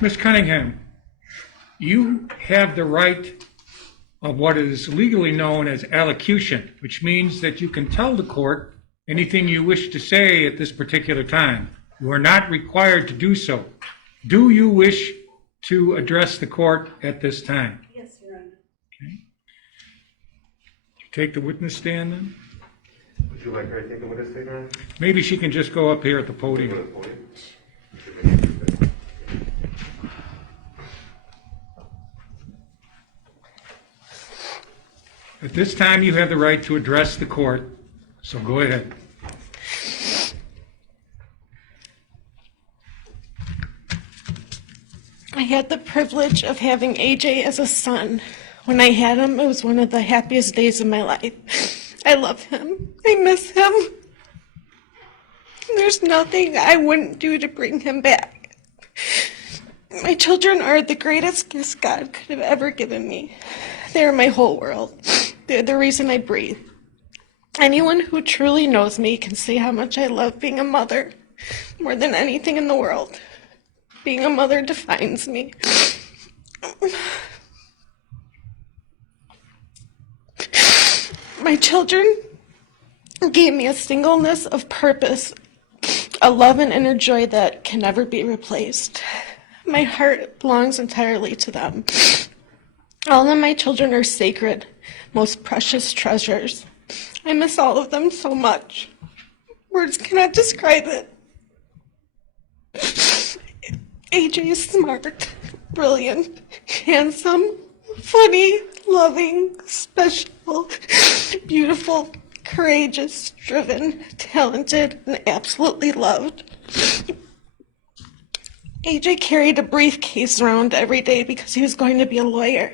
Ms. Cunningham, you have the right of what is legally known as allocution, which means that you can tell the court anything you wish to say at this particular time. You are not required to do so. Do you wish to address the court at this time? Yes, Your Honor. Okay. Take the witness stand then? Would you like her to take the witness stand, Your Honor? Maybe she can just go up here at the podium. At this time, you have the right to address the court, so go ahead. I had the privilege of having AJ as a son. When I had him, it was one of the happiest days of my life. I love him. I miss him. There's nothing I wouldn't do to bring him back. My children are the greatest gift God could have ever given me. They're my whole world. They're the reason I breathe. Anyone who truly knows me can see how much I love being a mother more than anything in the world. Being a mother defines me. My children gave me a singleness of purpose, a love and inner joy that can never be replaced. My heart belongs entirely to them. All of my children are sacred, most precious treasures. I miss all of them so much. Words cannot describe it. AJ is smart, brilliant, handsome, funny, loving, special, beautiful, courageous, driven, talented, and absolutely loved. AJ carried a briefcase around every day because he was going to be a lawyer.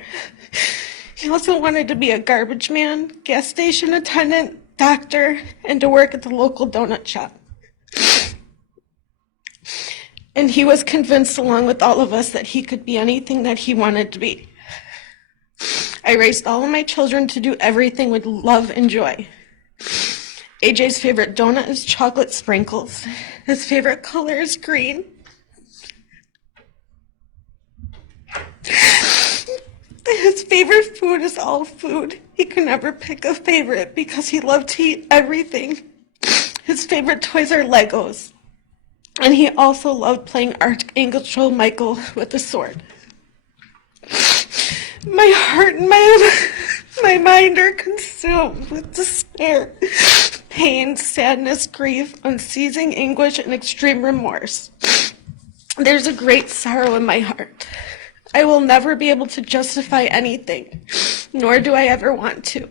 He also wanted to be a garbage man, gas station attendant, doctor, and to work at the local donut shop. And he was convinced, along with all of us, that he could be anything that he wanted to be. I raised all of my children to do everything with love and joy. AJ's favorite donut is chocolate sprinkles. His favorite color is green. His favorite food is all food. He could never pick a favorite because he loved to eat everything. His favorite toys are Legos. And he also loved playing Archangel Michael with a sword. My heart and my mind are consumed with despair, pain, sadness, grief, unceasing anguish, and extreme remorse. There's a great sorrow in my heart. I will never be able to justify anything, nor do I ever want to.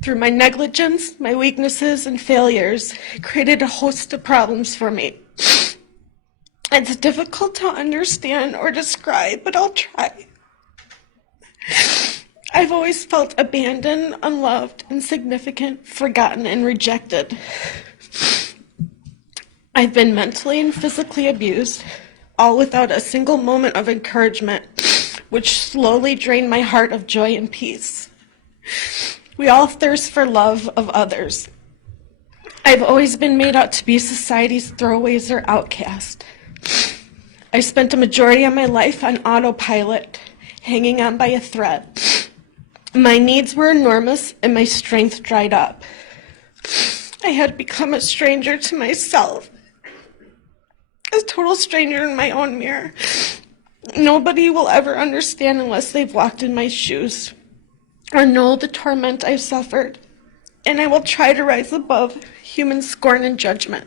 Through my negligence, my weaknesses, and failures, it created a host of problems for me. It's difficult to understand or describe, but I'll try. I've always felt abandoned, unloved, insignificant, forgotten, and rejected. I've been mentally and physically abused, all without a single moment of encouragement, which slowly drained my heart of joy and peace. We all thirst for love of others. I've always been made out to be society's throwaways or outcast. I spent a majority of my life on autopilot, hanging on by a thread. My needs were enormous and my strength dried up. I had become a stranger to myself, a total stranger in my own mirror. Nobody will ever understand unless they've walked in my shoes or know the torment I've suffered, and I will try to rise above human scorn and judgment.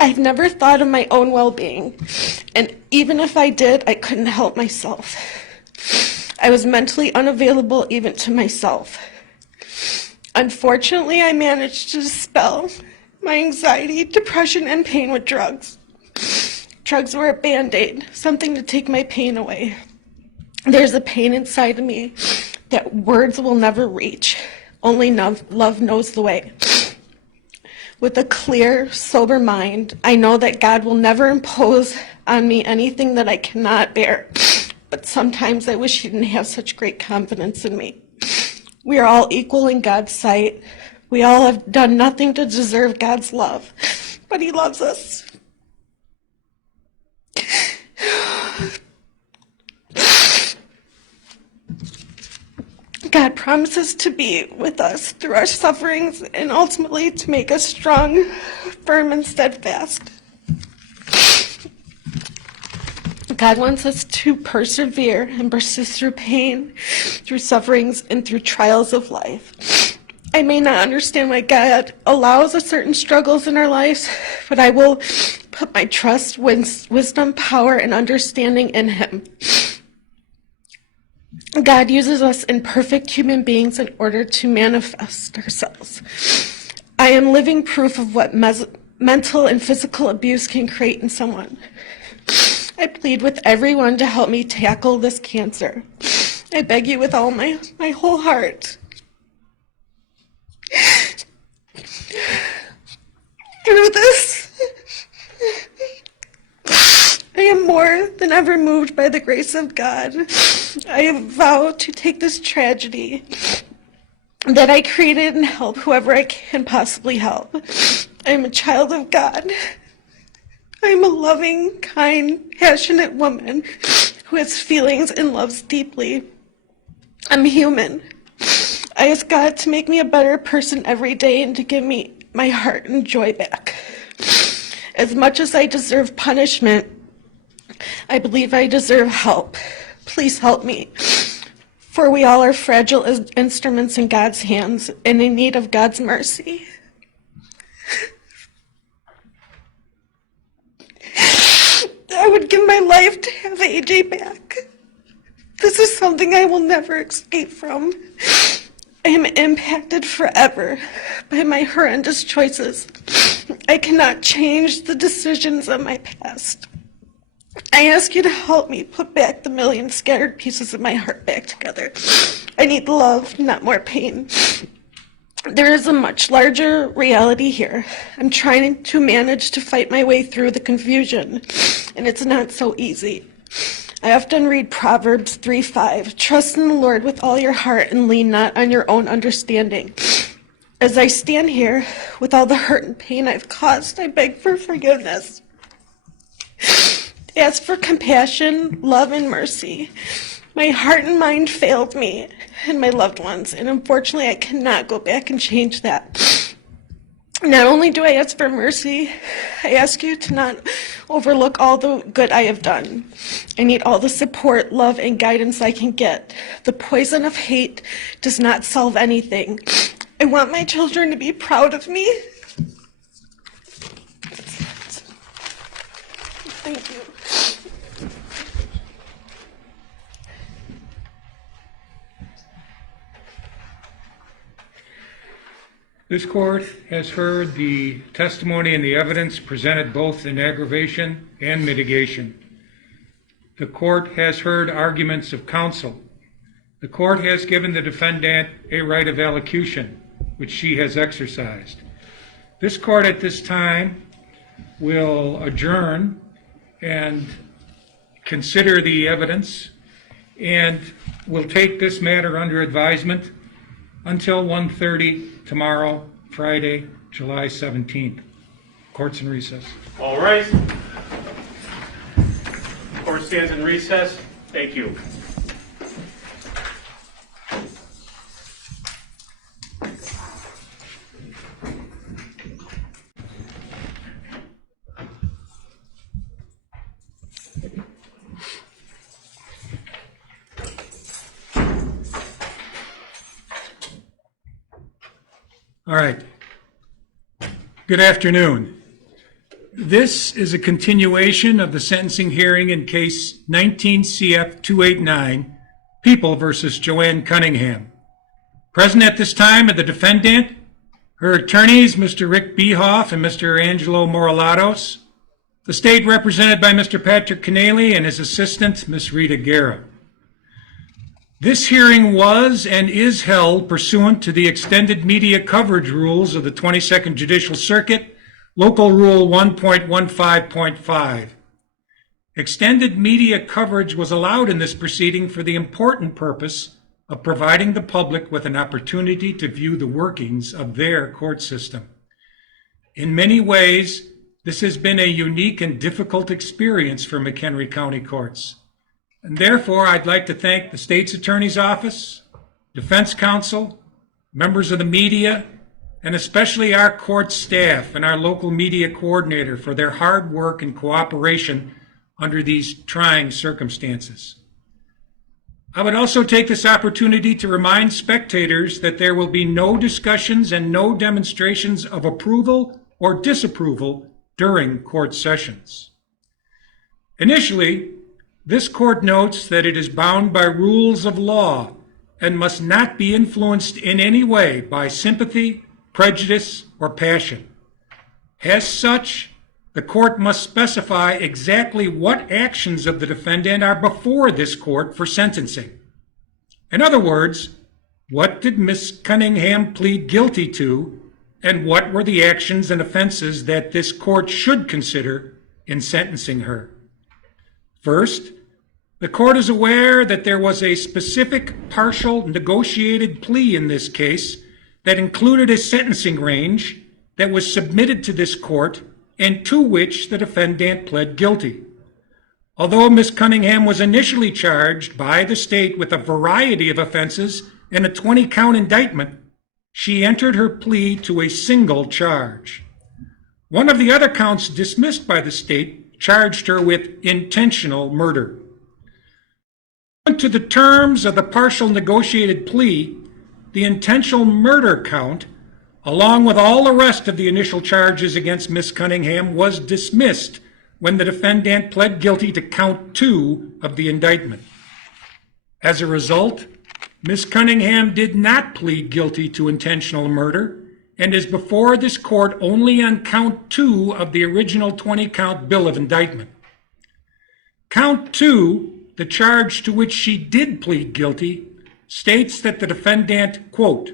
I've never thought of my own well-being, and even if I did, I couldn't help myself. I was mentally unavailable even to myself. Unfortunately, I managed to dispel my anxiety, depression, and pain with drugs. Drugs were a Band-Aid, something to take my pain away. There's a pain inside of me that words will never reach. Only love knows the way. With a clear, sober mind, I know that God will never impose on me anything that I cannot bear. But sometimes I wish He didn't have such great confidence in me. We are all equal in God's sight. We all have done nothing to deserve God's love, but He loves us. God promises to be with us through our sufferings and ultimately to make us strong, firm, and steadfast. God wants us to persevere and persist through pain, through sufferings, and through trials of life. I may not understand why God allows us certain struggles in our lives, but I will put my trust, wisdom, power, and understanding in Him. God uses us imperfect human beings in order to manifest ourselves. I am living proof of what mental and physical abuse can create in someone. I plead with everyone to help me tackle this cancer. I beg you with all my whole heart. Through this, I am more than ever moved by the grace of God. I have vowed to take this tragedy that I created and help whoever I can possibly help. I am a child of God. I am a loving, kind, passionate woman who has feelings and loves deeply. I'm human. I ask God to make me a better person every day and to give me my heart and joy back. As much as I deserve punishment, I believe I deserve help. Please help me. For we all are fragile instruments in God's hands and in need of God's mercy. I would give my life to have AJ back. This is something I will never escape from. I am impacted forever by my horrendous choices. I cannot change the decisions of my past. I ask you to help me put back the million scattered pieces of my heart back together. I need love, not more pain. There is a much larger reality here. I'm trying to manage to fight my way through the confusion, and it's not so easy. I often read Proverbs 3:5. Trust in the Lord with all your heart and lean not on your own understanding. As I stand here with all the hurt and pain I've caused, I beg for forgiveness. Ask for compassion, love, and mercy. My heart and mind failed me and my loved ones, and unfortunately I cannot go back and change that. Not only do I ask for mercy, I ask you to not overlook all the good I have done. I need all the support, love, and guidance I can get. The poison of hate does not solve anything. I want my children to be proud of me. Thank you. This court has heard the testimony and the evidence presented both in aggravation and mitigation. The court has heard arguments of counsel. The court has given the defendant a right of allocution, which she has exercised. This court at this time will adjourn and consider the evidence and will take this matter under advisement until 1:30 tomorrow, Friday, July 17th. Court's in recess. All right. Court stands in recess. Thank you. All right. Good afternoon. This is a continuation of the sentencing hearing in case 19 CF 289, People versus JoAnn Cunningham. Present at this time are the defendant, her attorneys, Mr. Rick Behoff and Mr. Angelo Moralatos, the state represented by Mr. Patrick Canale and his assistant, Ms. Rita Guerra. This hearing was and is held pursuant to the extended media coverage rules of the 22nd Judicial Circuit, Local Rule 1.15.5. Extended media coverage was allowed in this proceeding for the important purpose of providing the public with an opportunity to view the workings of their court system. In many ways, This has been a unique and difficult experience for McHenry County courts. And therefore, I'd like to thank the State's Attorney's Office, Defense Counsel, members of the media, and especially our court staff and our local media coordinator for their hard work and cooperation under these trying circumstances. I would also take this opportunity to remind spectators that there will be no discussions and no demonstrations of approval or disapproval during court sessions. Initially, this court notes that it is bound by rules of law and must not be influenced in any way by sympathy, prejudice, or passion. As such, the court must specify exactly what actions of the defendant are before this court for sentencing. In other words, what did Ms. Cunningham plead guilty to, and what were the actions and offenses that this court should consider in sentencing her? First, the court is aware that there was a specific partial negotiated plea in this case that included a sentencing range that was submitted to this court and to which the defendant pled guilty. Although Ms. Cunningham was initially charged by the state with a variety of offenses in a 20-count indictment, she entered her plea to a single charge. One of the other counts dismissed by the state charged her with intentional murder. To the terms of the partial negotiated plea, the intentional murder count, along with all the rest of the initial charges against Ms. Cunningham, was dismissed when the defendant pled guilty to count 2 of the indictment. As a result, Ms. Cunningham did not plead guilty to intentional murder and is before this court only on count 2 of the original 20-count bill of indictment. Count 2, the charge to which she did plead guilty, states that the defendant, quote,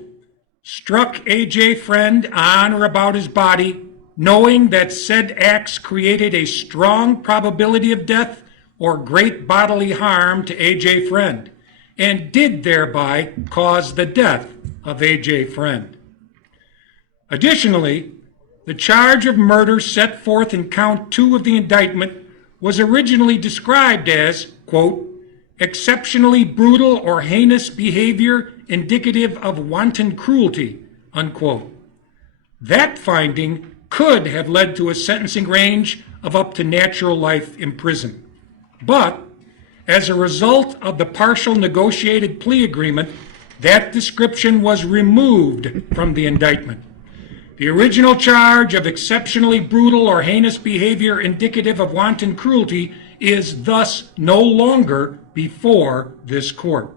struck AJ Freund on or about his body, knowing that said acts created a strong probability of death or great bodily harm to AJ Freund, and did thereby cause the death of AJ Freund. Additionally, the charge of murder set forth in count 2 of the indictment was originally described as, quote, exceptionally brutal or heinous behavior indicative of wanton cruelty, unquote. That finding could have led to a sentencing range of up to natural life in prison. But as a result of the partial negotiated plea agreement, that description was removed from the indictment. The original charge of exceptionally brutal or heinous behavior indicative of wanton cruelty is thus no longer before this court.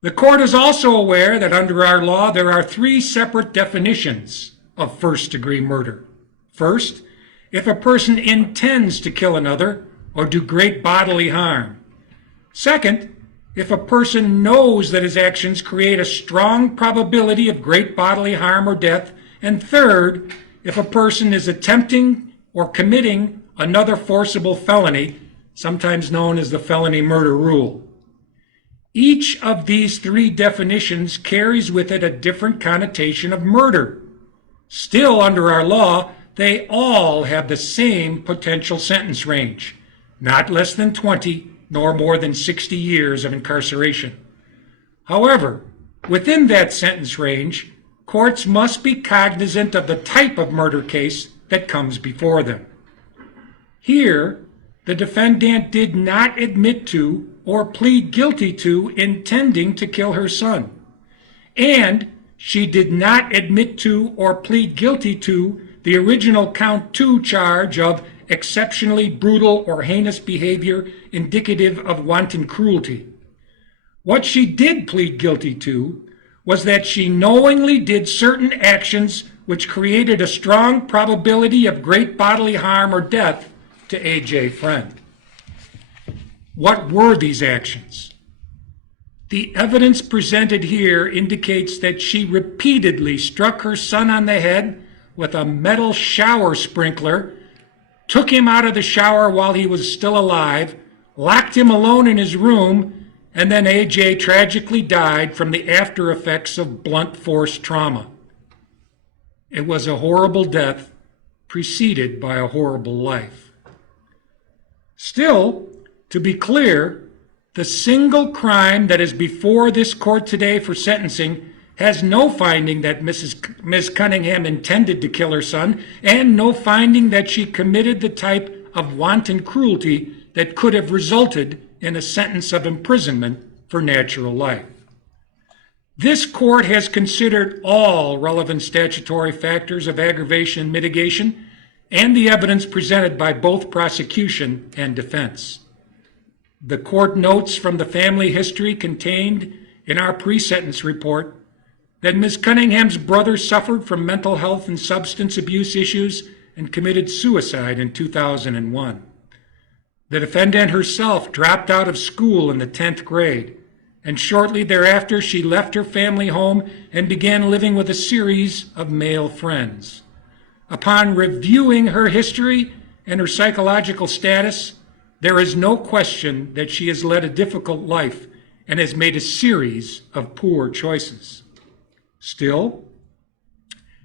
The court is also aware that under our law there are 3 separate definitions of first-degree murder. First, if a person intends to kill another or do great bodily harm. Second, if a person knows that his actions create a strong probability of great bodily harm or death. And third, if a person is attempting or committing another forcible felony, sometimes known as the felony murder rule. Each of these 3 definitions carries with it a different connotation of murder. Still, under our law, they all have the same potential sentence range, not less than 20 nor more than 60 years of incarceration. However, within that sentence range, courts must be cognizant of the type of murder case that comes before them. Here, the defendant did not admit to or plead guilty to intending to kill her son, and she did not admit to or plead guilty to the original count 2 charge of exceptionally brutal or heinous behavior indicative of wanton cruelty. What she did plead guilty to was that she knowingly did certain actions which created a strong probability of great bodily harm or death to AJ Freund. What were these actions? The evidence presented here indicates that she repeatedly struck her son on the head with a metal shower sprinkler, took him out of the shower while he was still alive, locked him alone in his room, and then AJ tragically died from the after effects of blunt force trauma. It was a horrible death, preceded by a horrible life. Still, to be clear, the single crime that is before this court today for sentencing has no finding that Ms. Cunningham intended to kill her son, and no finding that she committed the type of wanton cruelty that could have resulted in a sentence of imprisonment for natural life. This court has considered all relevant statutory factors of aggravation and mitigation and the evidence presented by both prosecution and defense. The court notes from the family history contained in our pre-sentence report that Ms. Cunningham's brother suffered from mental health and substance abuse issues and committed suicide in 2001. The defendant herself dropped out of school in the 10th grade, and shortly thereafter she left her family home and began living with a series of male friends. Upon reviewing her history and her psychological status, there is no question that she has led a difficult life and has made a series of poor choices. Still,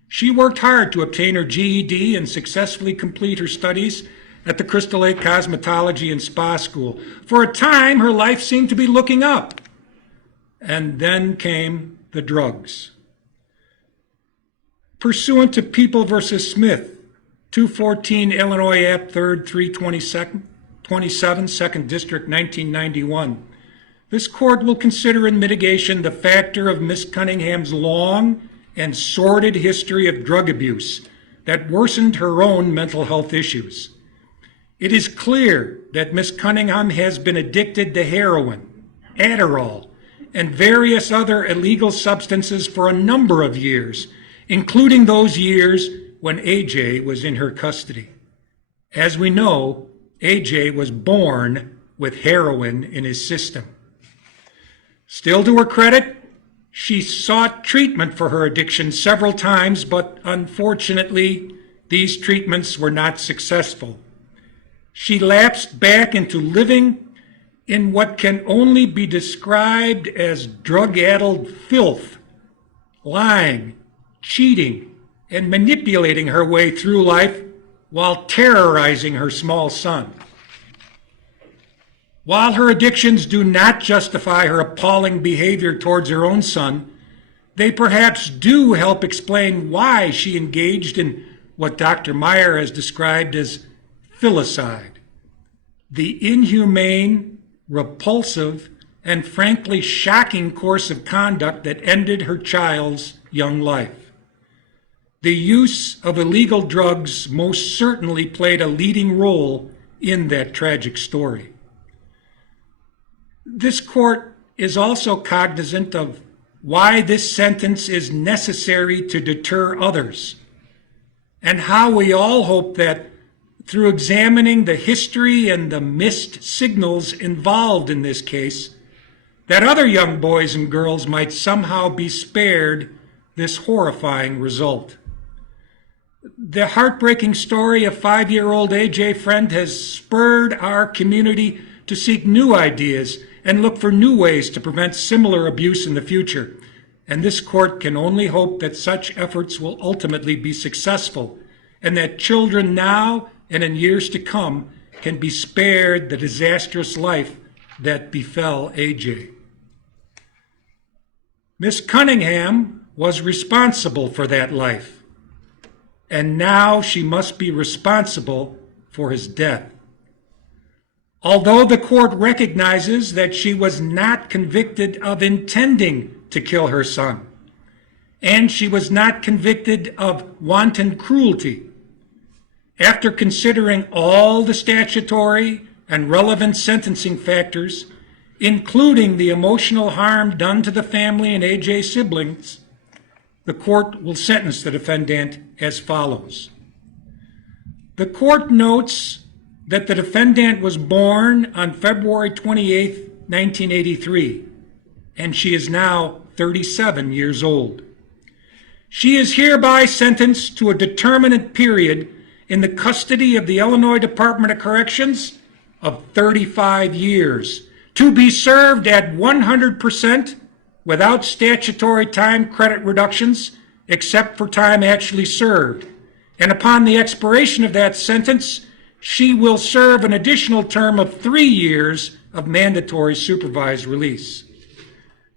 she worked hard to obtain her GED and successfully complete her studies at the Crystal Lake Cosmetology and Spa School. For a time, her life seemed to be looking up. And then came the drugs. Pursuant to People v. Smith, 214 Illinois App 3rd 327, 2nd District, 1991, this court will consider in mitigation the factor of Miss Cunningham's long and sordid history of drug abuse that worsened her own mental health issues. It is clear that Miss Cunningham has been addicted to heroin, Adderall, and various other illegal substances for a number of years, including those years when AJ was in her custody. As we know, AJ was born with heroin in his system. Still to her credit, she sought treatment for her addiction several times, but unfortunately, these treatments were not successful. She lapsed back into living in what can only be described as drug-addled filth, lying, cheating, and manipulating her way through life while terrorizing her small son. While her addictions do not justify her appalling behavior towards her own son, they perhaps do help explain why she engaged in what Dr. Meyer has described as filicide, the inhumane, repulsive, and frankly shocking course of conduct that ended her child's young life. The use of illegal drugs most certainly played a leading role in that tragic story. This court is also cognizant of why this sentence is necessary to deter others, and how we all hope that through examining the history and the missed signals involved in this case, that other young boys and girls might somehow be spared this horrifying result. The heartbreaking story of 5-year-old AJ Freund has spurred our community to seek new ideas and look for new ways to prevent similar abuse in the future. And this court can only hope that such efforts will ultimately be successful, and that children now and in years to come can be spared the disastrous life that befell AJ. Miss Cunningham was responsible for that life, and now she must be responsible for his death. Although the court recognizes that she was not convicted of intending to kill her son, and she was not convicted of wanton cruelty, after considering all the statutory and relevant sentencing factors, including the emotional harm done to the family and AJ's siblings, the court will sentence the defendant as follows. The court notes that the defendant was born on February 28, 1983, and she is now 37 years old. She is hereby sentenced to a determinate period in the custody of the Illinois Department of Corrections of 35 years, to be served at 100% without statutory time credit reductions, except for time actually served, and upon the expiration of that sentence, she will serve an additional term of 3 years of mandatory supervised release.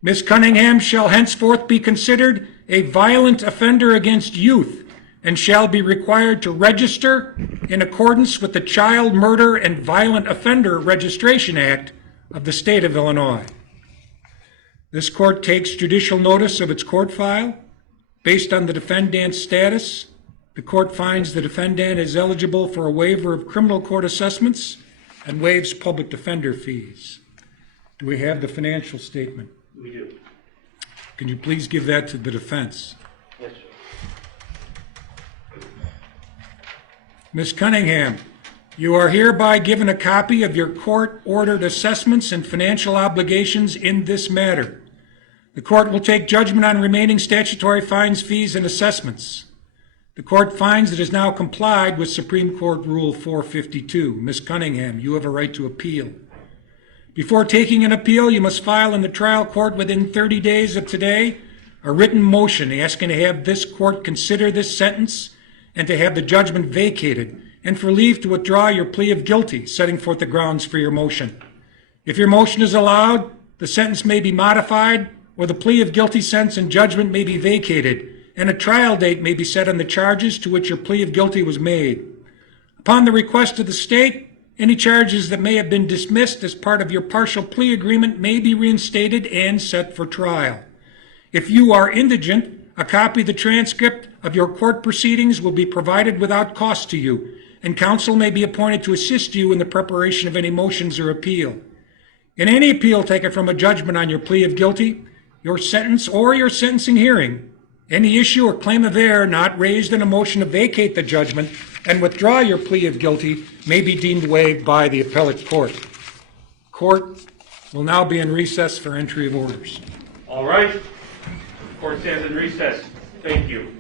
Ms. Cunningham shall henceforth be considered a violent offender against youth and shall be required to register in accordance with the Child Murder and Violent Offender Registration Act of the state of Illinois. This court takes judicial notice of its court file. Based on the defendant's status, the court finds the defendant is eligible for a waiver of criminal court assessments and waives public defender fees. Do we have the financial statement? We do. Can you please give that to the defense? Yes, sir. Ms. Cunningham, you are hereby given a copy of your court-ordered assessments and financial obligations in this matter. The court will take judgment on remaining statutory fines, fees, and assessments. The court finds it has now complied with Supreme Court Rule 452. Ms. Cunningham, you have a right to appeal. Before taking an appeal, you must file in the trial court within 30 days of today a written motion asking to have this court consider this sentence and to have the judgment vacated, and for leave to withdraw your plea of guilty, setting forth the grounds for your motion. If your motion is allowed, the sentence may be modified, or the plea of guilty sentence and judgment may be vacated, and a trial date may be set on the charges to which your plea of guilty was made. Upon the request of the state, any charges that may have been dismissed as part of your partial plea agreement may be reinstated and set for trial. If you are indigent, a copy of the transcript of your court proceedings will be provided without cost to you, and counsel may be appointed to assist you in the preparation of any motions or appeal. In any appeal taken from a judgment on your plea of guilty, your sentence, or your sentencing hearing, any issue or claim of error not raised in a motion to vacate the judgment and withdraw your plea of guilty may be deemed waived by the appellate court. Court will now be in recess for entry of orders. All right. Court stands in recess. Thank you.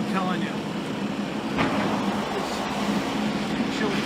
I'm telling you. It's chilly.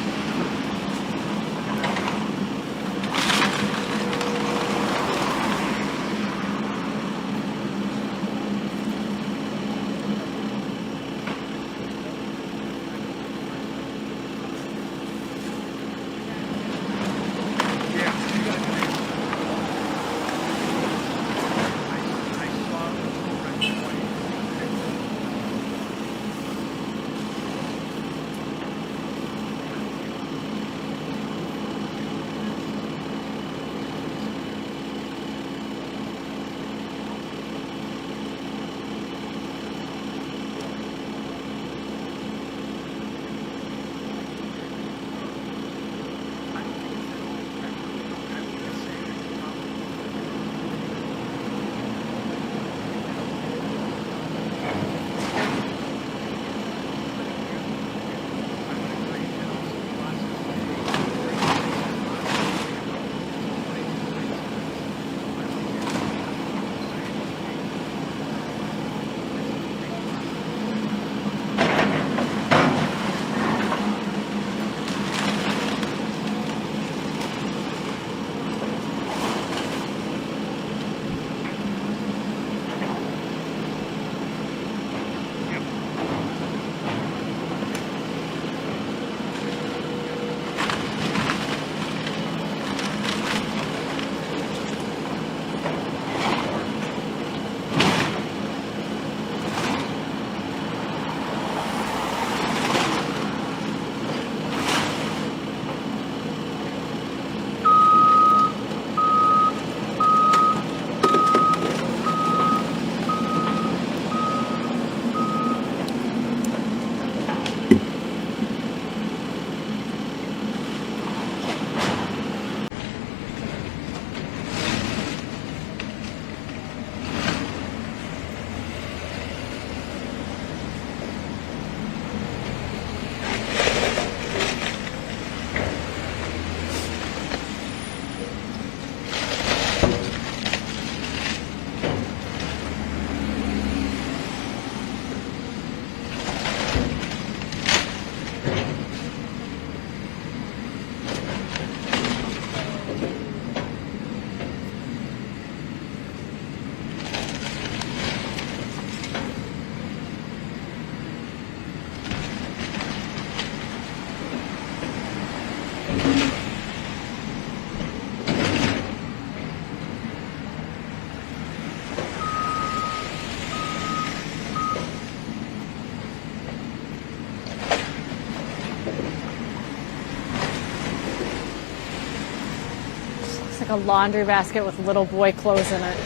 It's like a laundry basket with little boy clothes in it.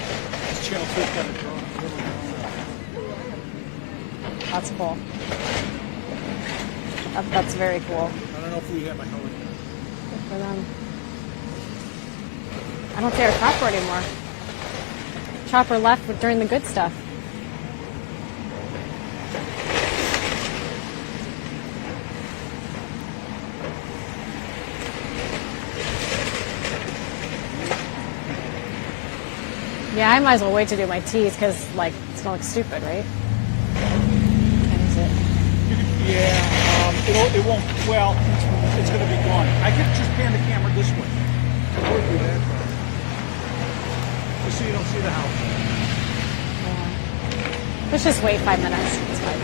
This channel 2's got a drone. That's cool. That's very cool. I don't know if we have a helicopter. Good for them. I don't see our chopper anymore. Chopper left during the good stuff. Yeah, I might as well wait to do my teeth because, like, it's gonna look stupid, right? Can you see it? Yeah, it won't, well, it's going to be gone. I could just pan the camera this way. I would do that. Just so you don't see the house. Let's just wait 5 minutes. It's fine.